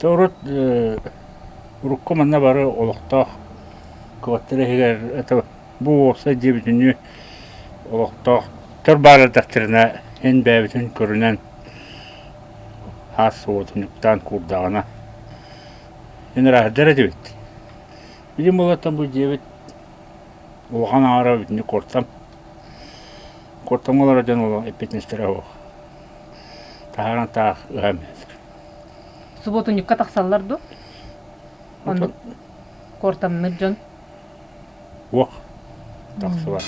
Торот урукка манна бары олохтоох квартира хигер это бу олса дебитүнү олохтоох тор бары дактырына эн бэбитин көрүнен хас соотунуктан курдагана эн рахдара дебит билим болаттан бу дебит олган ара битини кортам олардан ол эпетнестера ох тахаран таах ыгамез Суботуньюкка тахсалларду. Онду кортамны жон. ох тахсылар